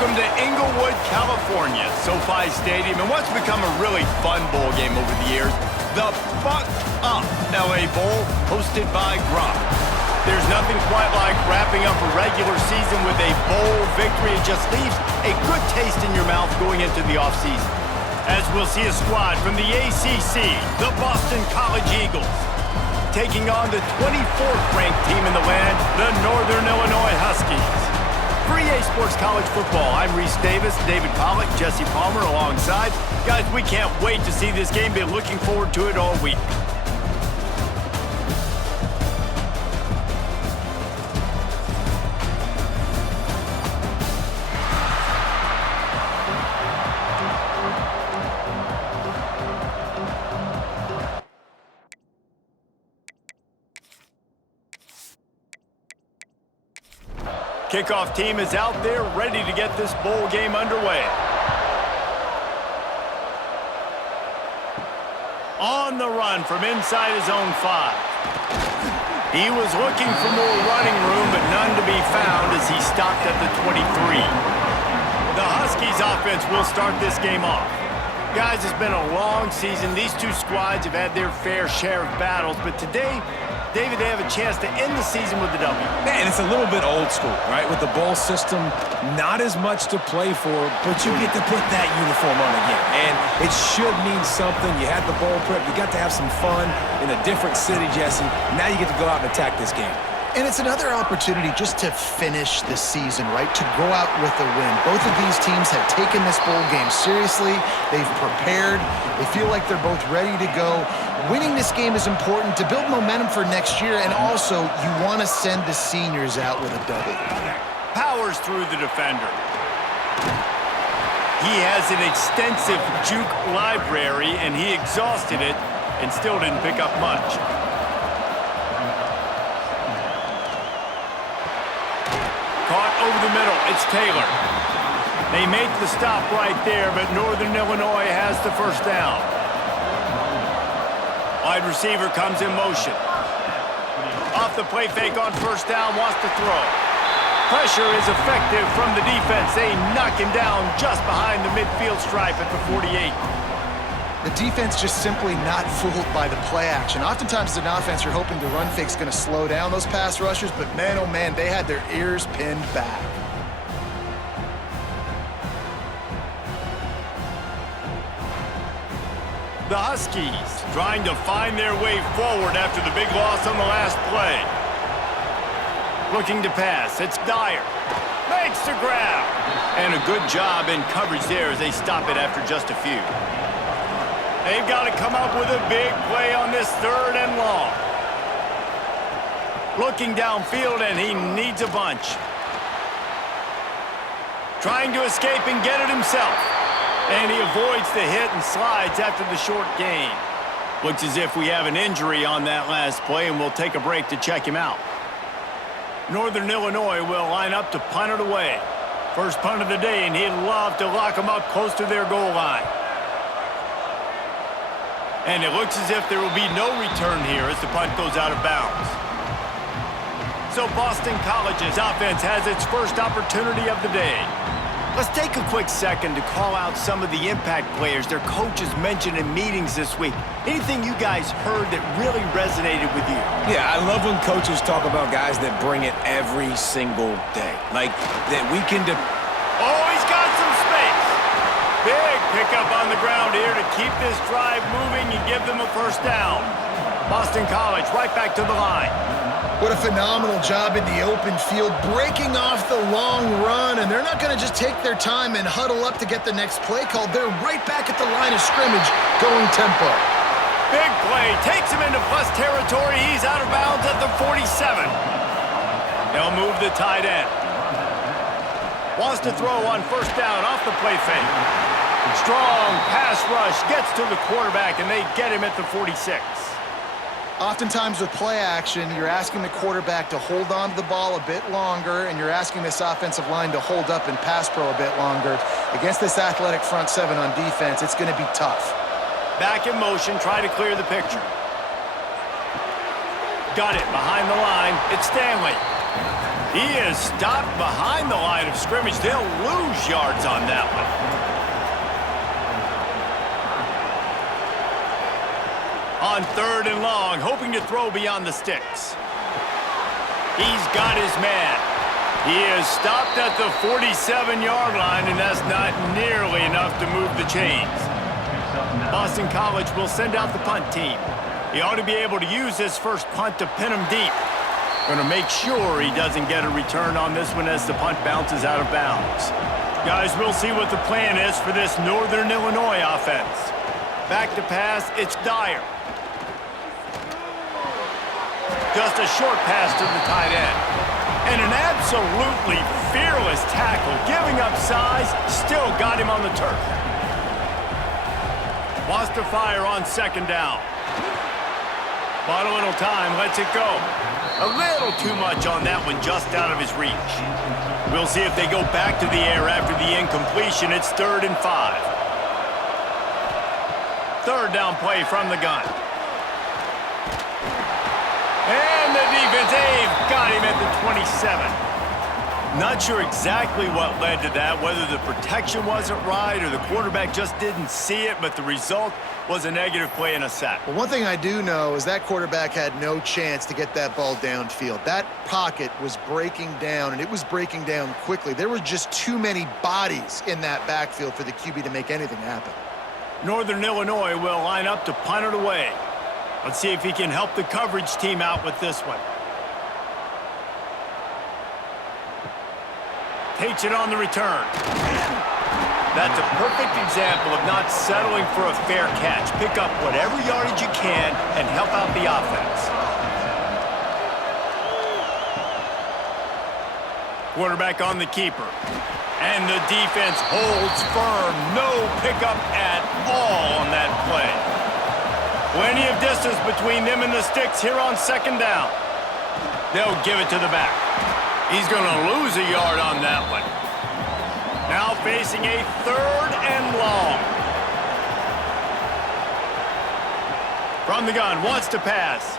Welcome to Inglewood, California, SoFi Stadium, and what's become a really fun bowl game over the years, the Buck Up LA Bowl, hosted by Gronk. There's nothing quite like wrapping up a regular season with a bowl victory. It just leaves a good taste in your mouth going into the offseason. As we'll see a squad from the ACC, the Boston College Eagles, taking on the 24th ranked team in the land, the Northern Illinois Huskies. For EA Sports College Football, I'm Reese Davis, David Pollack, Jesse Palmer alongside. Guys, we can't wait to see this game. Been looking forward to it all week. Kickoff team is out there ready to get this bowl game underway. On the run from inside his own 5. He was looking for more running room, but none to be found as he stopped at the 23. The Huskies offense will start this game off. Guys, it's been a long season. These two squads have had their fair share of battles, but today, David, they have a chance to end the season with a W. Man, it's a little bit old school, right? With the bowl system, not as much to play for, but you get to put that uniform on again. And it should mean something. You had the bowl prep. You got to have some fun in a different city, Jesse. Now you get to go out and attack this game. And it's another opportunity just to finish the season, right? To go out with a win. Both of these teams have taken this bowl game seriously. They've prepared. They feel like they're both ready to go. Winning this game is important to build momentum for next year, and also you want to send the seniors out with a W. Powers through the defender. He has an extensive juke library, and he exhausted it and still didn't pick up much. Caught over the middle. It's Taylor. They make the stop right there, but Northern Illinois has the first down. Wide receiver comes in motion. Off the play fake on first down, wants to throw. Pressure is effective from the defense. They knock him down just behind the midfield stripe at the 48. The defense just simply not fooled by the play action. Oftentimes as an offense, you're hoping the run fake's going to slow down those pass rushers, but man, oh man, they had their ears pinned back. The Huskies trying to find their way forward after the big loss on the last play. Looking to pass. It's Dyer. Makes the grab. And a good job in coverage there as they stop it after just a few. They've got to come up with a big play on this 3rd and long. Looking downfield, and he needs a bunch. Trying to escape and get it himself. And he avoids the hit and slides after the short gain. Looks as if we have an injury on that last play, and we'll take a break to check him out. Northern Illinois will line up to punt it away. First punt of the day, and he'd love to lock them up close to their goal line. And it looks as if there will be no return here as the punt goes out of bounds. So Boston College's offense has its first opportunity of the day. Let's take a quick second to call out some of the impact players their coaches mentioned in meetings this week. Anything you guys heard that really resonated with you? Yeah, I love when coaches talk about guys that bring it every single day. Like, that we can... Oh, he's got some space. Big pickup on the ground here to keep this drive moving and give them a first down. Boston College right back to the line. What a phenomenal job in the open field, breaking off the long run, and they're not going to just take their time and huddle up to get the next play called. They're right back at the line of scrimmage, going tempo. Big play, takes him into plus territory. He's out of bounds at the 47. They'll move the tight end. Wants to throw on first down off the play fake. Strong pass rush, gets to the quarterback, and they get him at the 46. Oftentimes with play action, you're asking the quarterback to hold on to the ball a bit longer, and you're asking this offensive line to hold up and pass pro a bit longer. Against this athletic front 7 on defense, it's going to be tough. Back in motion, try to clear the picture. Got it behind the line. It's Stanley. He is stopped behind the line of scrimmage. They'll lose yards on that one. On 3rd and long, hoping to throw beyond the sticks. He's got his man. He is stopped at the 47-yard line, and that's not nearly enough to move the chains. Boston College will send out the punt team. He ought to be able to use his first punt to pin him deep. Going to make sure he doesn't get a return on this one as the punt bounces out of bounds. Guys, we'll see what the plan is for this Northern Illinois offense. Back to pass, it's Dyer. Just a short pass to the tight end. And an absolutely fearless tackle, giving up size, still got him on the turf. Wants to fire on 2nd down. Bought a little time, lets it go. A little too much on that one, just out of his reach. We'll see if they go back to the air after the incompletion. It's 3rd and 5. 3rd down play from the gun. And the defense, they've got him at the 27. Not sure exactly what led to that, whether the protection wasn't right or the quarterback just didn't see it, but the result was a negative play and a sack. Well, one thing I do know is that quarterback had no chance to get that ball downfield. That pocket was breaking down, and it was breaking down quickly. There were just too many bodies in that backfield for the QB to make anything happen. Northern Illinois will line up to punt it away. Let's see if he can help the coverage team out with this one. Takes it on the return. That's a perfect example of not settling for a fair catch. Pick up whatever yardage you can and help out the offense. Quarterback on the keeper. And the defense holds firm. No pickup at all on that play. Plenty of distance between them and the sticks here on 2nd down. They'll give it to the back. He's going to lose a yard on that one. Now facing a 3rd and long. From the gun, wants to pass.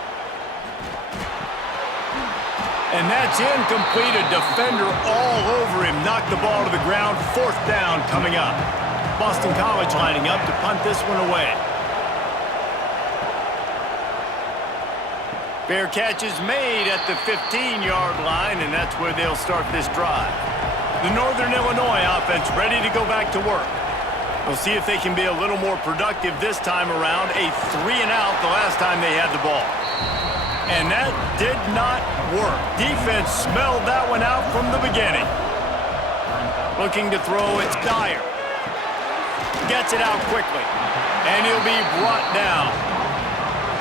And that's incomplete. A defender all over him. Knocked the ball to the ground. 4th down coming up. Boston College lining up to punt this one away. Fair catch is made at the 15-yard line, and that's where they'll start this drive. The Northern Illinois offense ready to go back to work. We'll see if they can be a little more productive this time around. A 3-and-out the last time they had the ball. And that did not work. Defense smelled that one out from the beginning. Looking to throw, it's Dyer. Gets it out quickly, and he'll be brought down.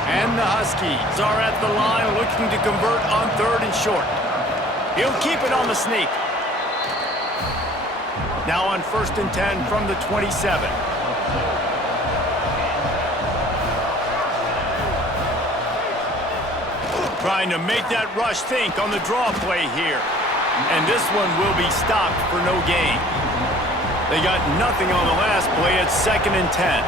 And the Huskies are at the line looking to convert on 3rd and short. He'll keep it on the sneak. Now on 1st and 10 from the 27. Trying to make that rush think on the draw play here. And this one will be stopped for no gain. They got nothing on the last play at 2nd and 10.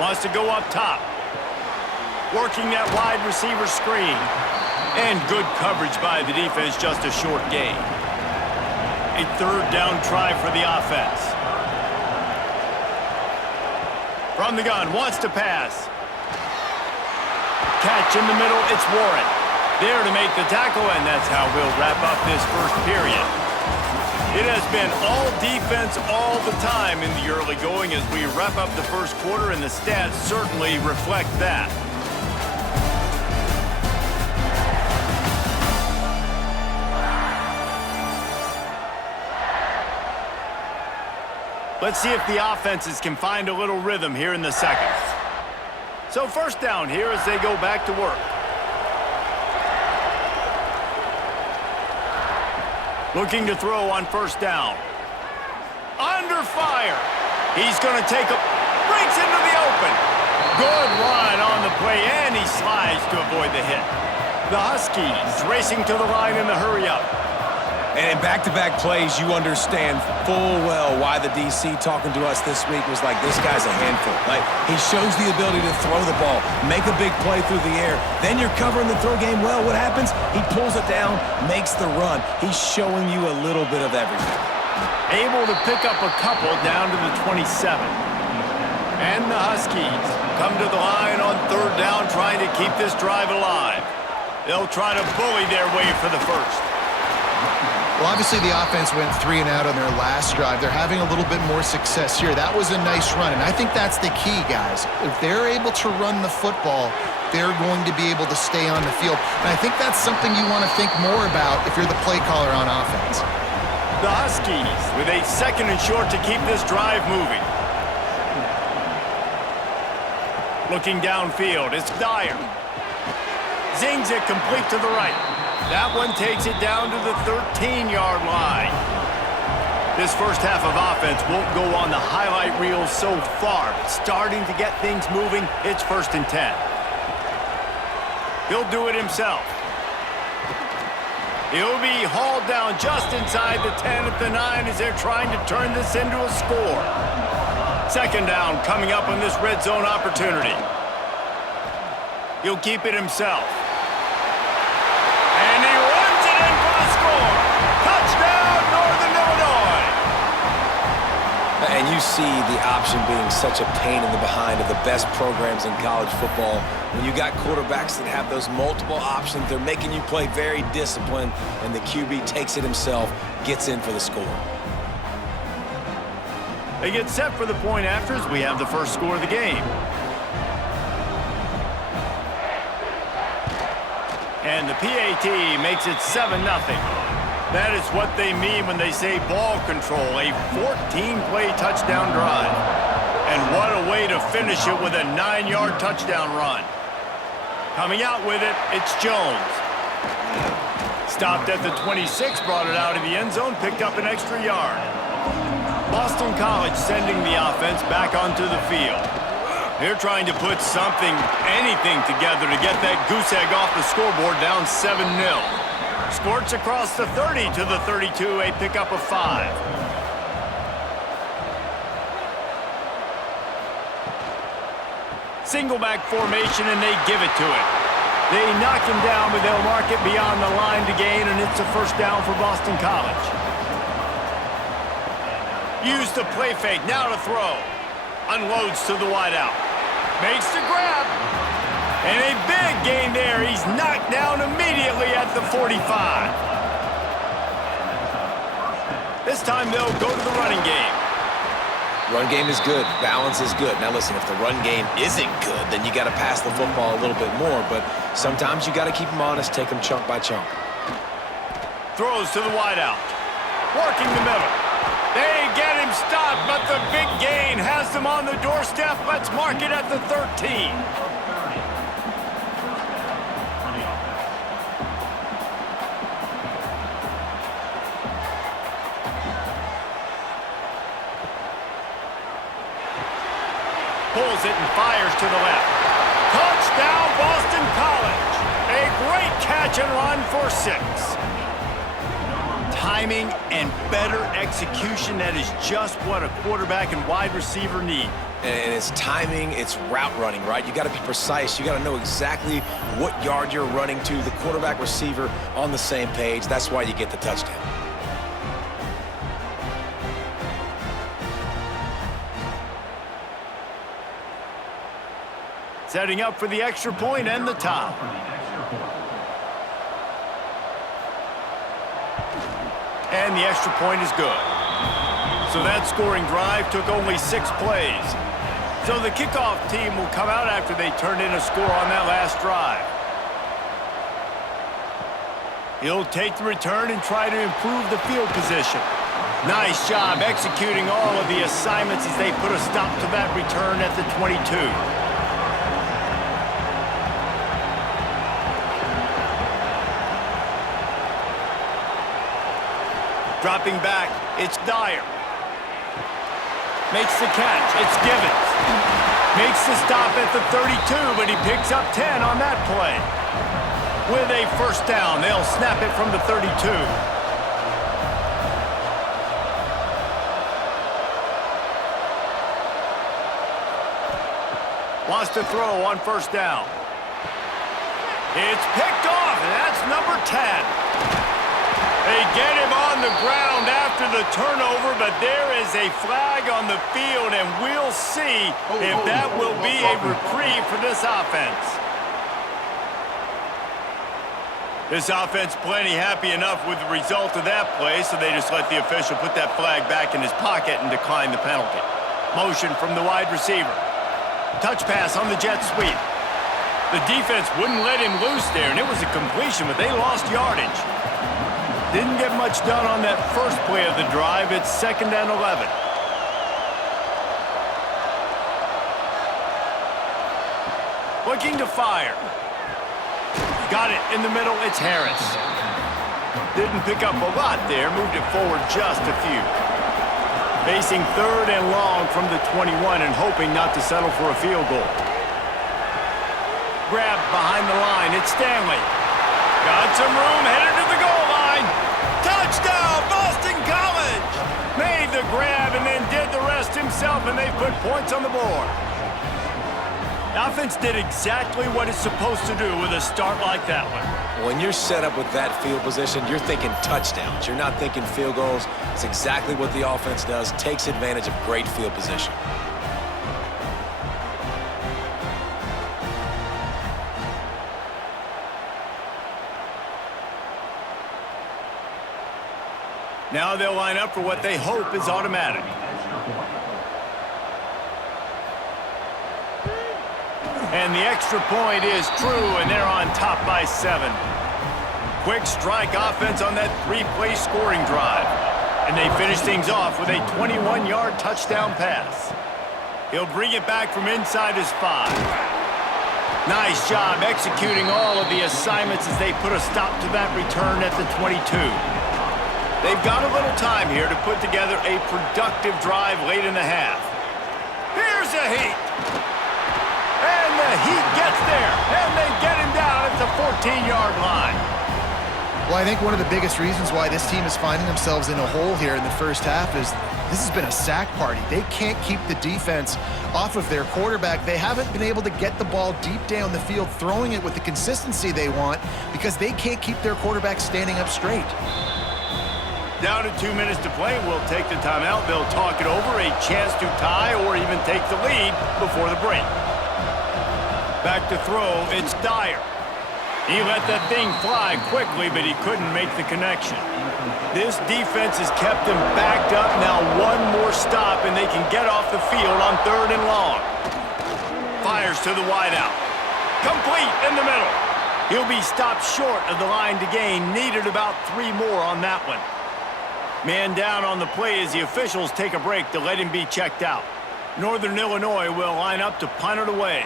Wants to go up top. Working that wide receiver screen. And good coverage by the defense, just a short gain. A 3rd down try for the offense. From the gun, wants to pass. Catch in the middle, it's Warren. There to make the tackle, and that's how we'll wrap up this 1st period. It has been all defense all the time in the early going as we wrap up the 1st quarter, and the stats certainly reflect that. Let's see if the offenses can find a little rhythm here in the 2nd. So 1st down here as they go back to work. Looking to throw on 1st down. Under fire. He's going to take a... breaks into the open. Good run on the play, and he slides to avoid the hit. The Huskies racing to the line in the hurry-up. And in back-to-back plays, you understand full well why the DC talking to us this week was like, this guy's a handful. Like, he shows the ability to throw the ball, make a big play through the air. Then you're covering the throw game well. What happens? He pulls it down, makes the run. He's showing you a little bit of everything. Able to pick up a couple down to the 27. And the Huskies come to the line on third down, trying to keep this drive alive. They'll try to bully their way for the first. Well, obviously the offense went 3 and out on their last drive. They're having a little bit more success here. That was a nice run, and I think that's the key, guys. If they're able to run the football, they're going to be able to stay on the field. And I think that's something you want to think more about if you're the play caller on offense. The Huskies with a 2nd and short to keep this drive moving. Looking downfield, it's Dyer. Zings it complete to the right. That one takes it down to the 13-yard line. This first half of offense won't go on the highlight reel so far, but starting to get things moving, it's 1st and 10. He'll do it himself. He'll be hauled down just inside the 10 at the 9 as they're trying to turn this into a score. 2nd down coming up on this red zone opportunity. He'll keep it himself. And he runs it in for the score. Touchdown, Northern Illinois. And you see the option being such a pain in the behind of the best programs in college football. When you got quarterbacks that have those multiple options, they're making you play very disciplined, and the QB takes it himself, gets in for the score. They get set for the point afters. We have the first score of the game. And the PAT makes it 7-0. That is what they mean when they say ball control, a 14-play touchdown drive. And what a way to finish it with a 9-yard touchdown run. Coming out with it, it's Jones. Stopped at the 26, brought it out of the end zone, picked up an extra yard. Boston College sending the offense back onto the field. They're trying to put something, anything together to get that goose egg off the scoreboard, down 7-0. Squirts across the 30 to the 32, a pickup of 5. Single back formation, and they give it to him. They knock him down, but they'll mark it beyond the line to gain, and it's a 1st down for Boston College. Use the play fake, now to throw. Unloads to the wideout. Makes the grab. And a big gain there. He's knocked down immediately at the 45. This time they'll go to the running game. Run game is good. Balance is good. Now listen, if the run game isn't good, then you got to pass the football a little bit more. But sometimes you got to keep them honest, take them chunk by chunk. Throws to the wideout. Working the middle. They get him stopped, but the big gain has them on the doorstep. Let's mark it at the 13. Pulls it and fires to the left. Touchdown, Boston College. A great catch and run for 6. Timing and better execution, that is just what a quarterback and wide receiver need. And it's timing, it's route running, right? You got to be precise. You got to know exactly what yard you're running to. The quarterback, receiver on the same page. That's why you get the touchdown. Setting up for the extra point and the top. And the extra point is good. So that scoring drive took only 6 plays. So the kickoff team will come out after they turned in a score on that last drive. He'll take the return and try to improve the field position. Nice job executing all of the assignments as they put a stop to that return at the 22. Dropping back, it's Dyer. Makes the catch, it's Givens. Makes the stop at the 32, but he picks up 10 on that play. With a 1st down, they'll snap it from the 32. Wants to throw on first down. It's picked off, and that's number 10. They get him on the ground after the turnover, but there is a flag on the field, and we'll see if that will be a reprieve for this offense. This offense plenty happy enough with the result of that play, so they just let the official put that flag back in his pocket and decline the penalty. Motion from the wide receiver. Touch pass on the jet sweep. The defense wouldn't let him loose there, and it was a completion, but they lost yardage. Didn't get much done on that first play of the drive. It's 2nd and 11. Looking to fire. Got it in the middle. It's Harris. Didn't pick up a lot there. Moved it forward just a few. Facing 3rd and long from the 21 and hoping not to settle for a field goal. Grab behind the line. It's Stanley. Got some room. Headed to the goal line. Touchdown, Boston College! Made the grab and then did the rest himself, and they put points on the board. The offense did exactly what it's supposed to do with a start like that one. When you're set up with that field position, you're thinking touchdowns. You're not thinking field goals. It's exactly what the offense does. Takes advantage of great field position. Now they'll line up for what they hope is automatic. And the extra point is true, and they're on top by 7. Quick strike offense on that 3-play scoring drive. And they finish things off with a 21-yard touchdown pass. He'll bring it back from inside his 5. Nice job executing all of the assignments as they put a stop to that return at the 22. They've got a little time here to put together a productive drive late in the half. Here's a heat. And the heat gets there. And they get him down at the 14-yard line. Well, I think one of the biggest reasons why this team is finding themselves in a hole here in the first half is this has been a sack party. They can't keep the defense off of their quarterback. They haven't been able to get the ball deep down the field, throwing it with the consistency they want because they can't keep their quarterback standing up straight. Down to 2 minutes to play. We'll take the timeout. They'll talk it over. A chance to tie or even take the lead before the break. Back to throw. It's Dyer. He let that thing fly quickly, but he couldn't make the connection. This defense has kept them backed up. Now one more stop, and they can get off the field on 3rd and long. Fires to the wideout. Complete in the middle. He'll be stopped short of the line to gain. Needed about 3 more on that one. Man down on the play as the officials take a break to let him be checked out. Northern Illinois will line up to punt it away.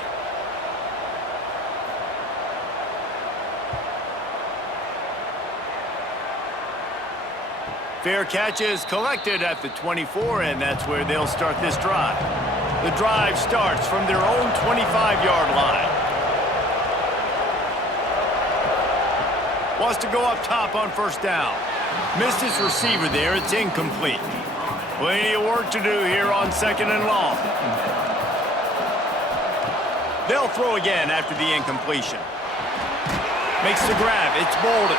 Fair catch is collected at the 24, and that's where they'll start this drive. The drive starts from their own 25-yard line. Wants to go up top on first down. Missed his receiver there. It's incomplete. Plenty of work to do here on 2nd and long. They'll throw again after the incompletion. Makes the grab. It's Bolden.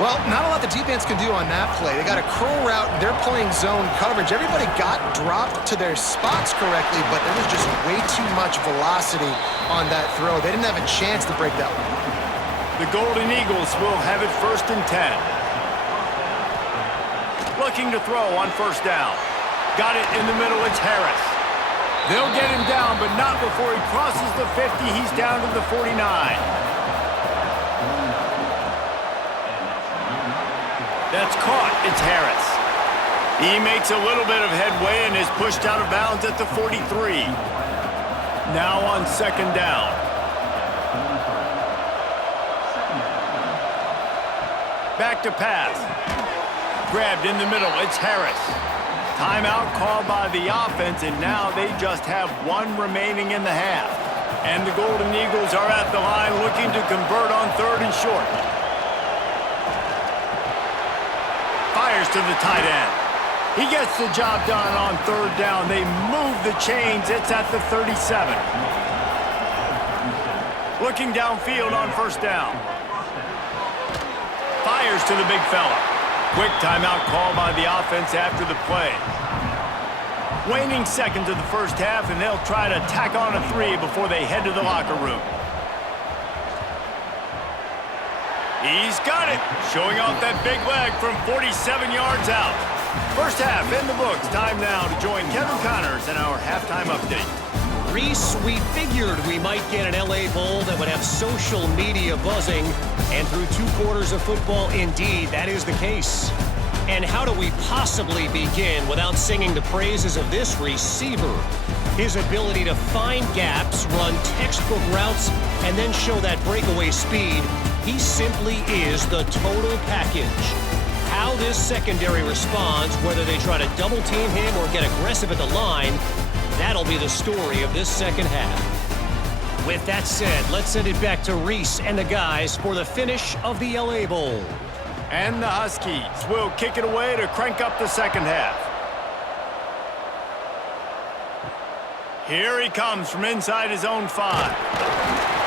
Well, not a lot the defense can do on that play. They got a curl route. They're playing zone coverage. Everybody got dropped to their spots correctly, but there was just way too much velocity on that throw. They didn't have a chance to break that one. The Golden Eagles will have it 1st and 10. Looking to throw on first down. Got it in the middle. It's Harris. They'll get him down, but not before he crosses the 50. He's down to the 49. That's caught. It's Harris. He makes a little bit of headway and is pushed out of bounds at the 43. Now on 2nd down. Back to pass. Grabbed in the middle. It's Harris. Timeout called by the offense, and now they just have 1 remaining in the half. And the Golden Eagles are at the line looking to convert on 3rd and short. Fires to the tight end. He gets the job done on third down. They move the chains. It's at the 37. Looking downfield on first down. Fires to the big fella. Quick timeout call by the offense after the play. Waning seconds of the first half, and they'll try to tack on a 3 before they head to the locker room. He's got it, showing off that big leg from 47 yards out. First half in the books. Time now to join Kevin Connors in our halftime update. Reese, we figured we might get an LA Bowl that would have social media buzzing, and through 2 quarters of football, indeed, that is the case. And how do we possibly begin without singing the praises of this receiver? His ability to find gaps, run textbook routes, and then show that breakaway speed. He simply is the total package. How this secondary responds, whether they try to double team him or get aggressive at the line, that'll be the story of this second half. With that said, let's send it back to Reese and the guys for the finish of the LA Bowl. And the Huskies will kick it away to crank up the second half. Here he comes from inside his own 5.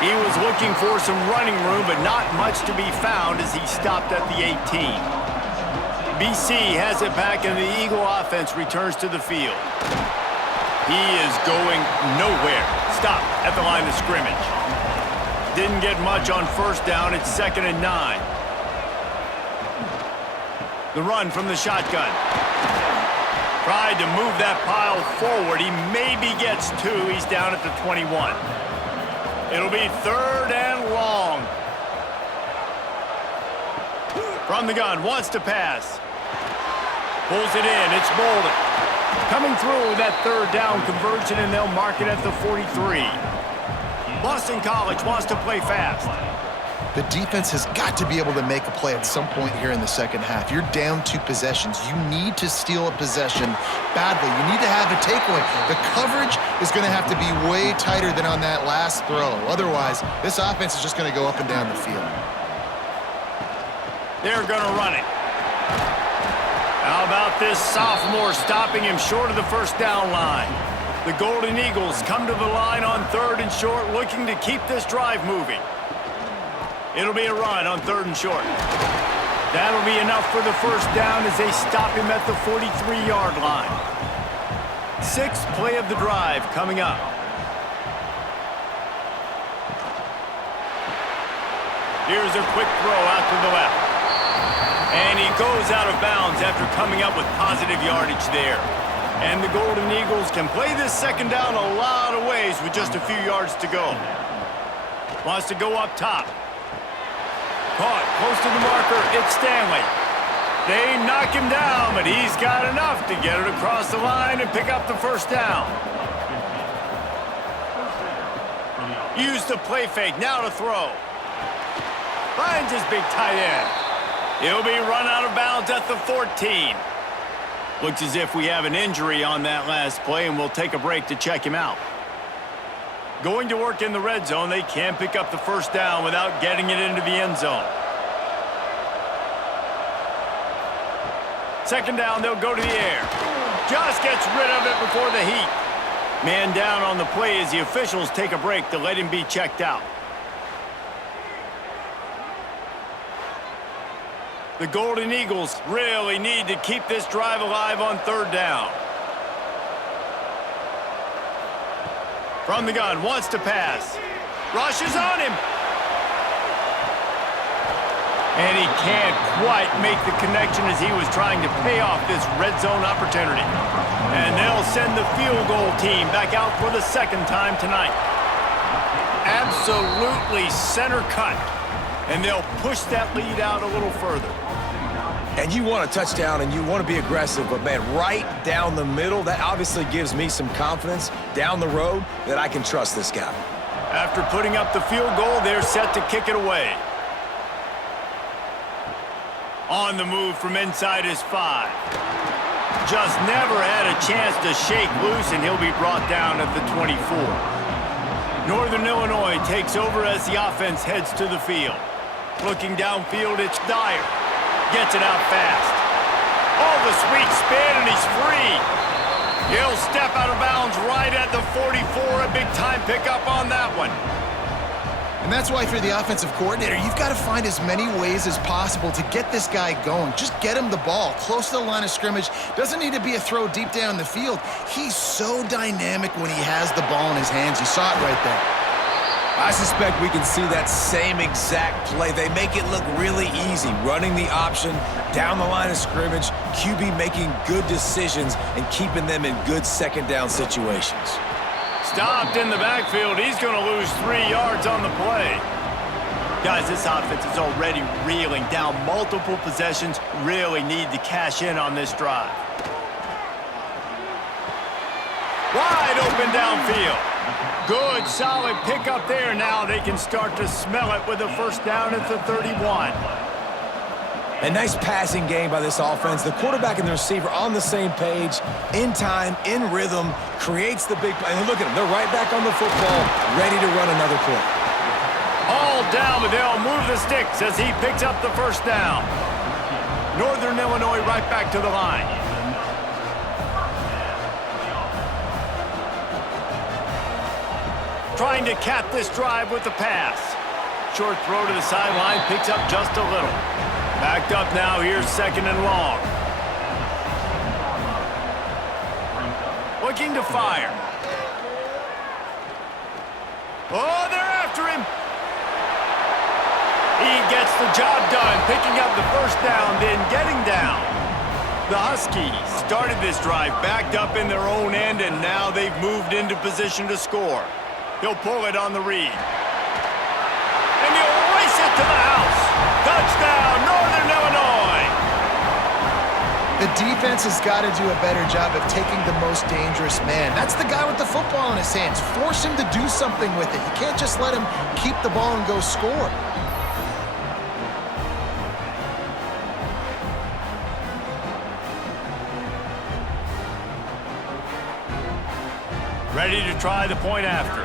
He was looking for some running room, but not much to be found as he stopped at the 18. BC has it back, and the Eagle offense returns to the field. He is going nowhere. Stop at the line of scrimmage. Didn't get much on first down. It's 2nd and 9. The run from the shotgun. Tried to move that pile forward. He maybe gets 2. He's down at the 21. It'll be 3rd and long. From the gun, wants to pass. Pulls it in. It's Bolden. Coming through that 3rd down conversion, and they'll mark it at the 43. Boston College wants to play fast. The defense has got to be able to make a play at some point here in the second half. You're down 2 possessions. You need to steal a possession badly. You need to have a takeaway. The coverage is going to have to be way tighter than on that last throw. Otherwise, this offense is just going to go up and down the field. They're going to run it. How about this sophomore stopping him short of the first down line? The Golden Eagles come to the line on 3rd and short, looking to keep this drive moving. It'll be a run on 3rd and short. That'll be enough for the first down as they stop him at the 43-yard line. 6th play of the drive coming up. Here's a quick throw out to the left. And he goes out of bounds after coming up with positive yardage there. And the Golden Eagles can play this second down a lot of ways with just a few yards to go. Wants to go up top. Caught close to the marker. It's Stanley. They knock him down, but he's got enough to get it across the line and pick up the first down. Use the play fake. Now to throw. Finds his big tight end. He'll be run out of bounds at the 14. Looks as if we have an injury on that last play, and we'll take a break to check him out. Going to work in the red zone, they can't pick up the first down without getting it into the end zone. Second down, they'll go to the air. Just gets rid of it before the heat. Man down on the play as the officials take a break to let him be checked out. The Golden Eagles really need to keep this drive alive on 3rd down. From the gun, wants to pass. Rushes on him. And he can't quite make the connection as he was trying to pay off this red zone opportunity. And they'll send the field goal team back out for the 2nd time tonight. Absolutely center cut. And they'll push that lead out a little further. And you want a touchdown and you want to be aggressive, but man, right down the middle, that obviously gives me some confidence down the road that I can trust this guy. After putting up the field goal, they're set to kick it away. On the move from inside his 5. Just never had a chance to shake loose, and he'll be brought down at the 24. Northern Illinois takes over as the offense heads to the field. Looking downfield, it's Dyer. Gets it out fast. Oh, the sweet spin, and he's free. He'll step out of bounds right at the 44. A big-time pickup on that one. And that's why, if you're the offensive coordinator, you've got to find as many ways as possible to get this guy going. Just get him the ball close to the line of scrimmage. Doesn't need to be a throw deep down the field. He's so dynamic when he has the ball in his hands. You saw it right there. I suspect we can see that same exact play. They make it look really easy, running the option down the line of scrimmage, QB making good decisions and keeping them in good second down situations. Stopped in the backfield. He's going to lose 3 yards on the play. Guys, this offense is already reeling down multiple possessions. Really need to cash in on this drive. Wide open downfield. Good, solid pickup there. Now they can start to smell it with a first down at the 31. A nice passing game by this offense. The quarterback and the receiver on the same page, in time, in rhythm, creates the big play. And look at them. They're right back on the football, ready to run another play. All down, but they'll move the sticks as he picks up the first down. Northern Illinois right back to the line. Trying to cap this drive with the pass. Short throw to the sideline, picks up just a little. Backed up now, here's second and long. Looking to fire. Oh, they're after him. He gets the job done, picking up the first down, then getting down. The Huskies started this drive backed up in their own end, and now they've moved into position to score. He'll pull it on the read. And he'll race it to the house. Touchdown, Northern Illinois. The defense has got to do a better job of taking the most dangerous man. That's the guy with the football in his hands. Force him to do something with it. You can't just let him keep the ball and go score. Ready to try the point after.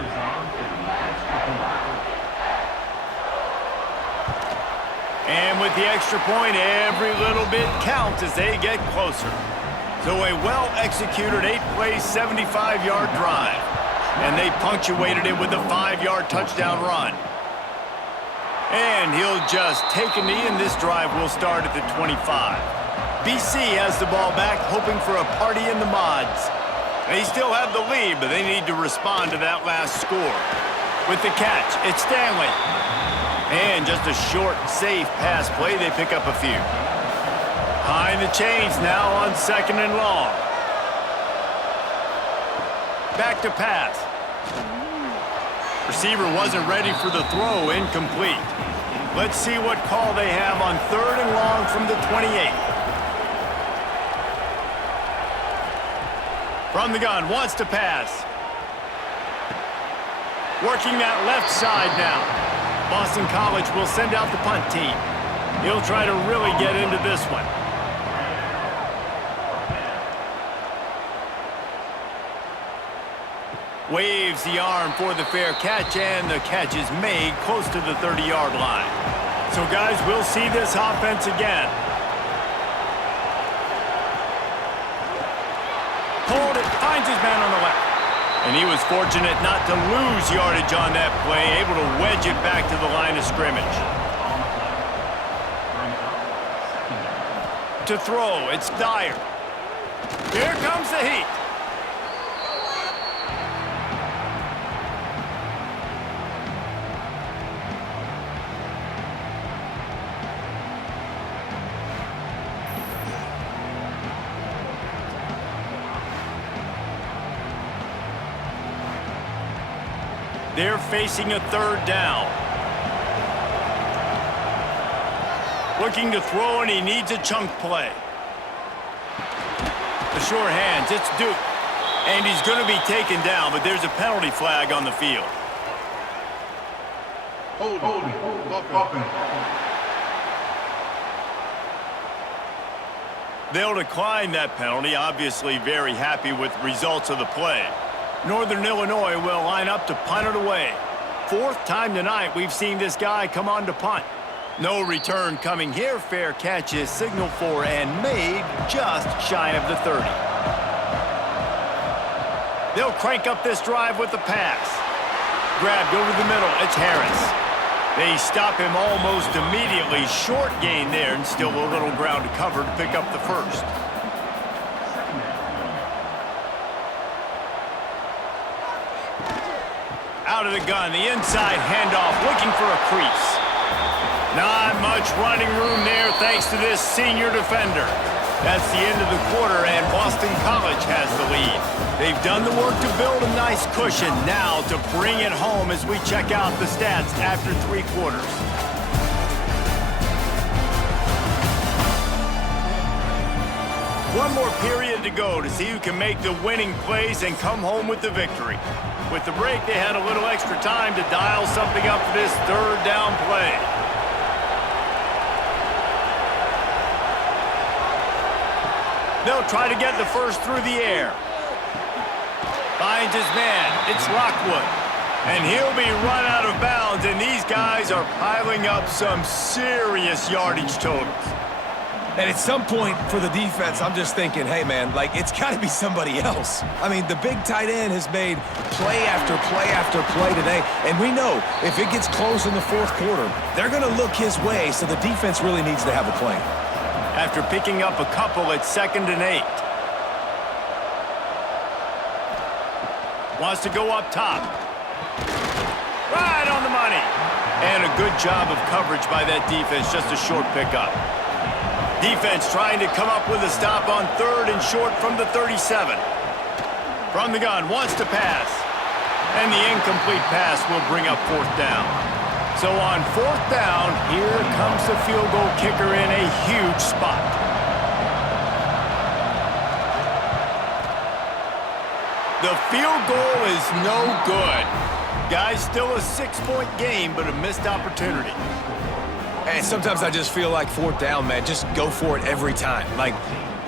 And with the extra point, every little bit counts as they get closer. So a well-executed 8-play, 75-yard drive. And they punctuated it with a 5-yard touchdown run. And he'll just take a knee, and this drive will start at the 25. BC has the ball back, hoping for a party in the mods. They still have the lead, but they need to respond to that last score. With the catch, it's Stanley. And just a short, safe pass play, they pick up a few. High in the chains now on second and long. Back to pass. Receiver wasn't ready for the throw, incomplete. Let's see what call they have on third and long from the 28. From the gun, wants to pass. Working that left side now. Boston College will send out the punt team. He'll try to really get into this one. Waves the arm for the fair catch, and the catch is made close to the 30-yard line. So, guys, we'll see this offense again. Pulled it, finds his man on the left. And he was fortunate not to lose yardage on that play, able to wedge it back to the line of scrimmage. To throw, it's Dyer. Here comes the heat. They're facing a third down. Looking to throw, and he needs a chunk play. The sure hands, it's Duke. And he's going to be taken down, but there's a penalty flag on the field. Holding. They'll decline that penalty, obviously very happy with results of the play. Northern Illinois will line up to punt it away. Fourth time tonight we've seen this guy come on to punt. No return coming here. Fair catch is signaled for and made just shy of the 30. They'll crank up this drive with the pass. Grabbed over the middle. It's Harris. They stop him almost immediately. Short gain there, and still a little ground to cover to pick up the first. Out of the gun, the inside handoff, looking for a crease. Not much running room there thanks to this senior defender. That's the end of the quarter, and Boston College has the lead. They've done the work to build a nice cushion. Now to bring it home as we check out the stats after 3 quarters. One more period to go to see who can make the winning plays and come home with the victory. With the break, they had a little extra time to dial something up for this third down play. They'll try to get the first through the air. Finds his man. It's Lockwood. And he'll be run out of bounds, and these guys are piling up some serious yardage totals. And at some point for the defense, I'm just thinking, hey, man, like, it's got to be somebody else. I mean, the big tight end has made play after play after play today, and we know if it gets close in the fourth quarter, they're going to look his way, so the defense really needs to have a plan. After picking up a couple at 2nd and 8. Wants to go up top. Right on the money. And a good job of coverage by that defense, just a short pickup. Defense trying to come up with a stop on 3rd and short from the 37. From the gun, wants to pass. And the incomplete pass will bring up 4th down. So on 4th down, here comes the field goal kicker in a huge spot. The field goal is no good. Guys, still a 6-point game, but a missed opportunity. And sometimes I just feel like 4th down, man, just go for it every time. Like,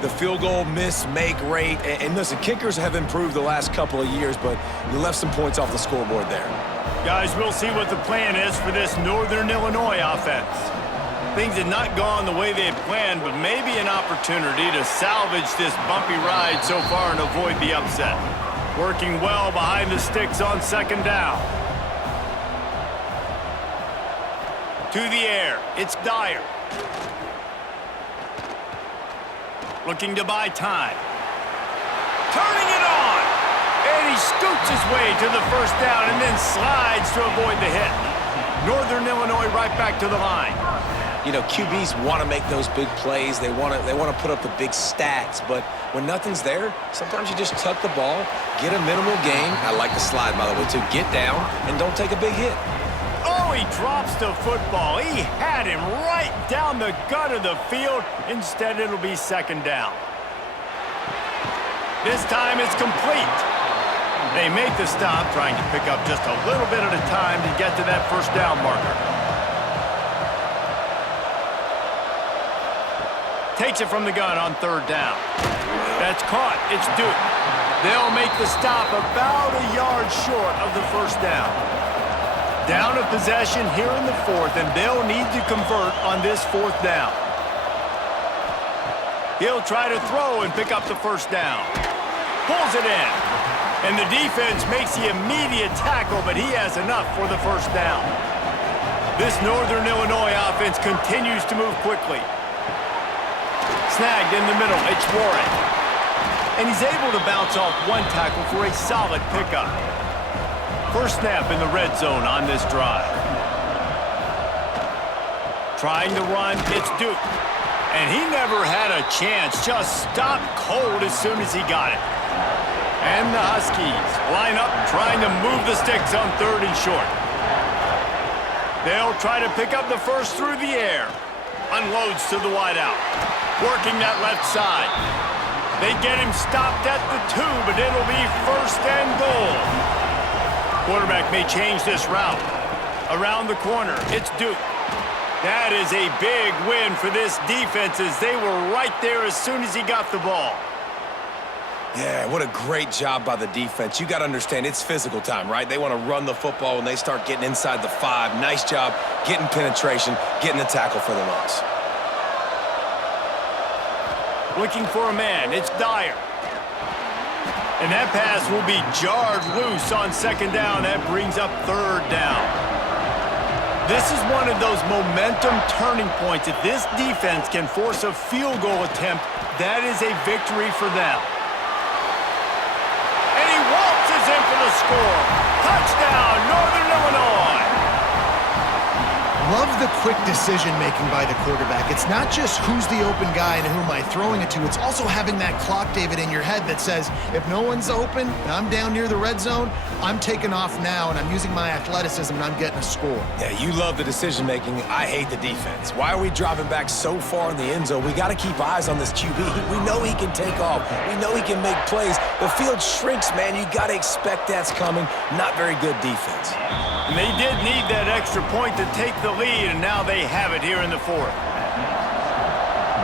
the field goal miss-make rate. And listen, kickers have improved the last couple of years, but you left some points off the scoreboard there. Guys, we'll see what the plan is for this Northern Illinois offense. Things had not gone the way they had planned, but maybe an opportunity to salvage this bumpy ride so far and avoid the upset. Working well behind the sticks on 2nd down. To the air, it's Dyer. Looking to buy time. Turning it on! And he scoots his way to the 1st down and then slides to avoid the hit. Northern Illinois right back to the line. You know, QBs want to make those big plays. They want to put up the big stats, but when nothing's there, sometimes you just tuck the ball, get a minimal gain. I like the slide, by the way, too. Get down and don't take a big hit. Oh, he drops the football. He had him right down the gut of the field. Instead, it'll be 2nd down. This time it's complete. They make the stop, trying to pick up just a little bit at a time to get to that 1st down marker. Takes it from the gun on 3rd down. That's caught. It's Duke. They'll make the stop about a yard short of the 1st down. Down of possession here in the 4th, and they'll need to convert on this 4th down. He'll try to throw and pick up the 1st down. Pulls it in. And the defense makes the immediate tackle, but he has enough for the 1st down. This Northern Illinois offense continues to move quickly. Snagged in the middle, it's Warren. And he's able to bounce off one tackle for a solid pickup. First snap in the red zone on this drive. Trying to run, it's Duke. And he never had a chance, just stopped cold as soon as he got it. And the Huskies line up, trying to move the sticks on 3rd and short. They'll try to pick up the first through the air. Unloads to the wideout. Working that left side. They get him stopped at the 2, but it'll be 1st and goal. Quarterback may change this route. Around the corner, it's Duke. That is a big win for this defense as they were right there as soon as he got the ball. Yeah, what a great job by the defense. You got to understand, it's physical time, right? They want to run the football when they start getting inside the 5. Nice job getting penetration, getting the tackle for the loss. Looking for a man. It's Dyer. And that pass will be jarred loose on second down. That brings up third down. This is one of those momentum turning points. If this defense can force a field goal attempt, that is a victory for them. And he waltzes in for the score. Touchdown, Northern Illinois. Love the quick decision-making by the quarterback. It's not just who's the open guy and who am I throwing it to. It's also having that clock, David, in your head that says, if no one's open and I'm down near the red zone, I'm taking off now and I'm using my athleticism and I'm getting a score. Yeah, you love the decision-making. I hate the defense. Why are we dropping back so far in the end zone? We got to keep eyes on this QB. We know he can take off. We know he can make plays. The field shrinks, man. You got to expect that's coming. Not very good defense. And they did need that extra point to take the lead, and now they have it here in the fourth.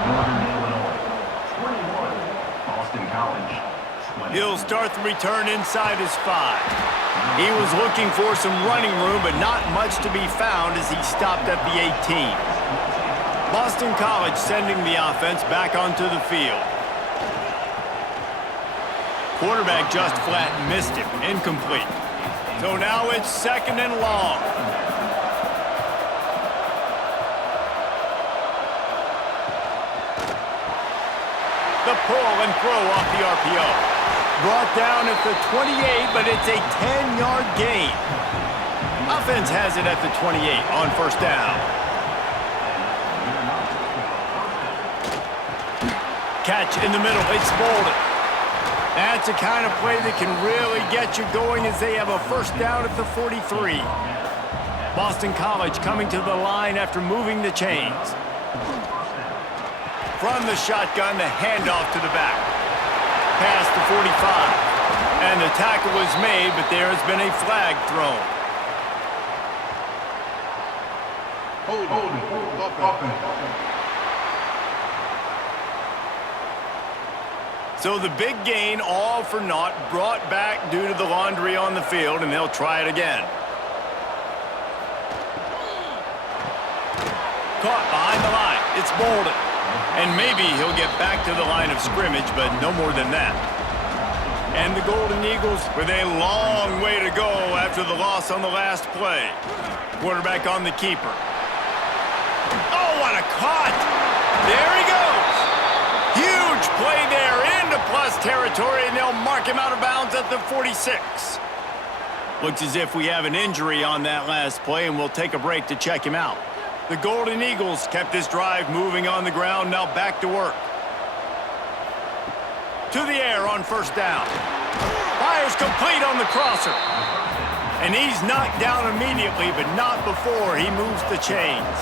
Northern Illinois, 21, Boston College. He'll start the return inside his 5. He was looking for some running room, but not much to be found as he stopped at the 18. Boston College sending the offense back onto the field. Quarterback just flat missed him, incomplete. So now it's second and long. The pull and throw off the RPO. Brought down at the 28, but it's a 10-yard gain. Offense has it at the 28 on first down. Catch in the middle, it's Bolden. That's the kind of play that can really get you going as they have a first down at the 43. Boston College coming to the line after moving the chains. From the shotgun, the handoff to the back. Past the 45. And the tackle is made, but there has been a flag thrown. So the big gain, all for naught, brought back due to the laundry on the field, and they'll try it again. Caught behind the line. It's Bolden. And maybe he'll get back to the line of scrimmage, but no more than that. And the Golden Eagles with a long way to go after the loss on the last play. Quarterback on the keeper. Oh, what a cut! There he goes! Huge play there into plus territory, and they'll mark him out of bounds at the 46. Looks as if we have an injury on that last play, and we'll take a break to check him out. The Golden Eagles kept this drive moving on the ground, now back to work. To the air on first down. Fires complete on the crosser. And he's knocked down immediately, but not before he moves the chains.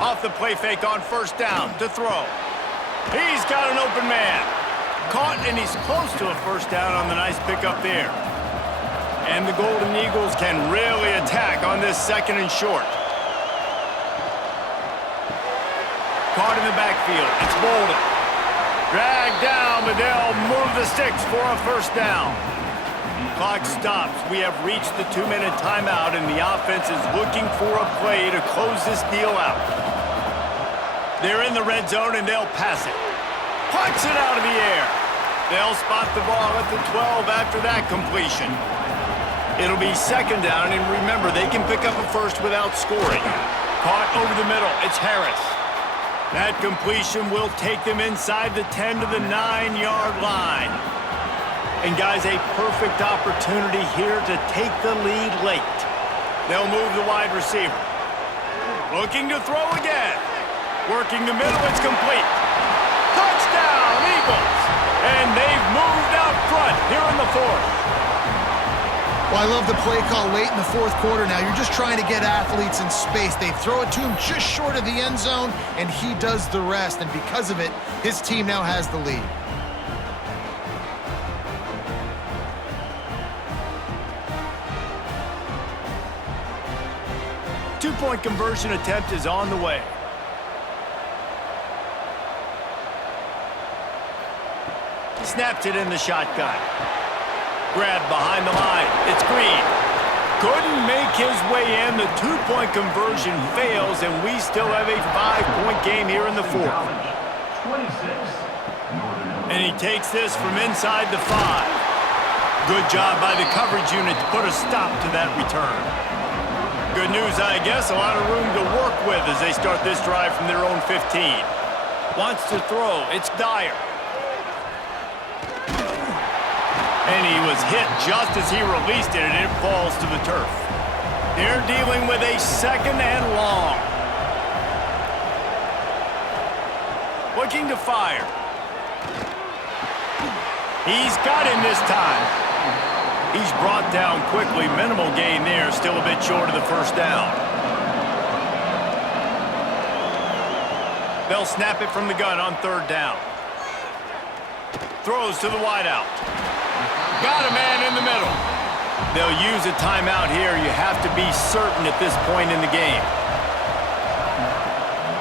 Off the play fake on first down to throw. He's got an open man. Caught, and he's close to a first down on the nice pickup there. And the Golden Eagles can really attack on this second and short. Caught in the backfield. It's Bolden. Dragged down, but they'll move the sticks for a first down. Clock stops. We have reached the 2-minute timeout, and the offense is looking for a play to close this deal out. They're in the red zone, and they'll pass it. Punts it out of the air. They'll spot the ball at the 12 after that completion. It'll be second down, and remember, they can pick up a first without scoring. Caught over the middle. It's Harris. That completion will take them inside the 10 to the 9-yard line. And, guys, a perfect opportunity here to take the lead late. They'll move the wide receiver. Looking to throw again. Working the middle. It's complete. Touchdown, Eagles! And they've moved out front here in the fourth. Well, I love the play call late in the fourth quarter now. You're just trying to get athletes in space. They throw it to him just short of the end zone, and he does the rest. And because of it, his team now has the lead. Two-point conversion attempt is on the way. Snaps it in the shotgun. Grab behind the line. It's Green. Couldn't make his way in. The two-point conversion fails, and we still have a 5-point game here in the fourth. 26. And he takes this from inside the 5. Good job by the coverage unit to put a stop to that return. Good news, I guess. A lot of room to work with as they start this drive from their own 15. Wants to throw. It's Dyer. And he was hit just as he released it, and it falls to the turf. They're dealing with a 2nd and long. Looking to fire. He's got him this time. He's brought down quickly. Minimal gain there. Still a bit short of the first down. They'll snap it from the gun on 3rd down. Throws to the wideout. Got a man in the middle. They'll use a timeout here. You have to be certain at this point in the game.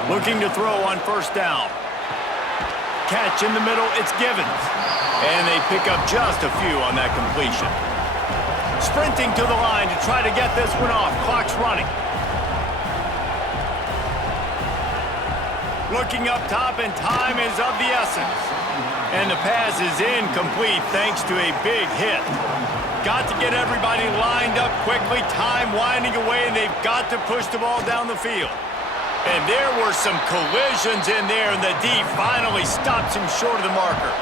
Looking to throw on 1st down. Catch in the middle. It's Givens. And they pick up just a few on that completion. Sprinting to the line to try to get this one off. Clock's running. Looking up top, and time is of the essence. And the pass is incomplete thanks to a big hit. Got to get everybody lined up quickly. Time winding away, and they've got to push the ball down the field. And there were some collisions in there, and the D finally stops him short of the marker.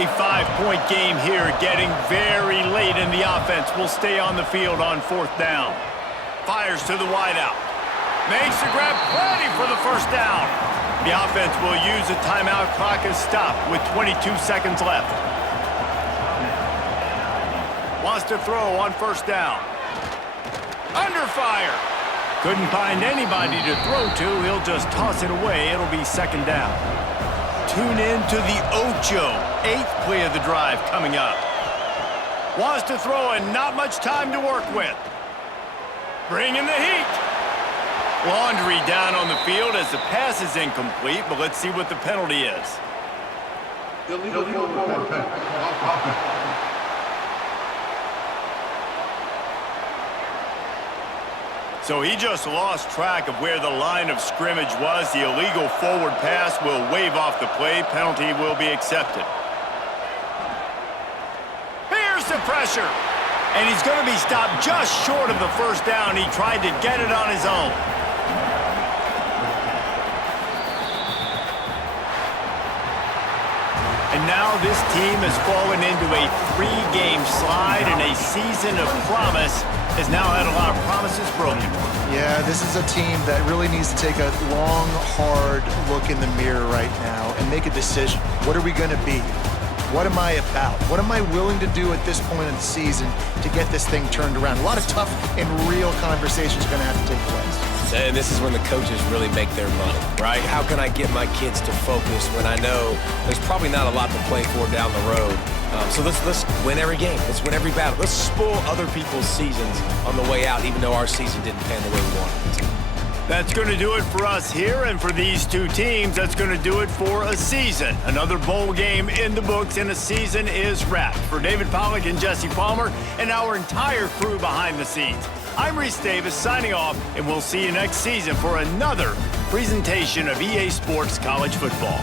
A 5-point game here, getting very late in the offense. Will stay on the field on 4th down. Fires to the wideout. Makes the grab, plenty for the 1st down. The offense will use a timeout. Clock is stopped with 22 seconds left. Wants to throw on 1st down. Under fire. Couldn't find anybody to throw to. He'll just toss it away. It'll be 2nd down. Tune in to the Ocho. 8th play of the drive coming up. Wants to throw and not much time to work with. Bringing the heat. Laundry down on the field as the pass is incomplete, but let's see what the penalty is. Illegal forward pass. So he just lost track of where the line of scrimmage was. The illegal forward pass will wave off the play. Penalty will be accepted. Here's the pressure. And he's going to be stopped just short of the 1st down. He tried to get it on his own. And now this team has fallen into a 3-game slide, and a season of promise has now had a lot of promises broken. Yeah, this is a team that really needs to take a long, hard look in the mirror right now and make a decision. What are we going to be? What am I about? What am I willing to do at this point in the season to get this thing turned around? A lot of tough and real conversations are going to have to take place. And this is when the coaches really make their money, right? How can I get my kids to focus when I know there's probably not a lot to play for down the road? So let's win every game. Let's win every battle. Let's spoil other people's seasons on the way out, even though our season didn't pan the way we wanted it to. That's going to do it for us here, and for these two teams, that's going to do it for a season. Another bowl game in the books, and a season is wrapped. For David Pollack and Jesse Palmer and our entire crew behind the scenes, I'm Reese Davis signing off, and we'll see you next season for another presentation of EA Sports College Football.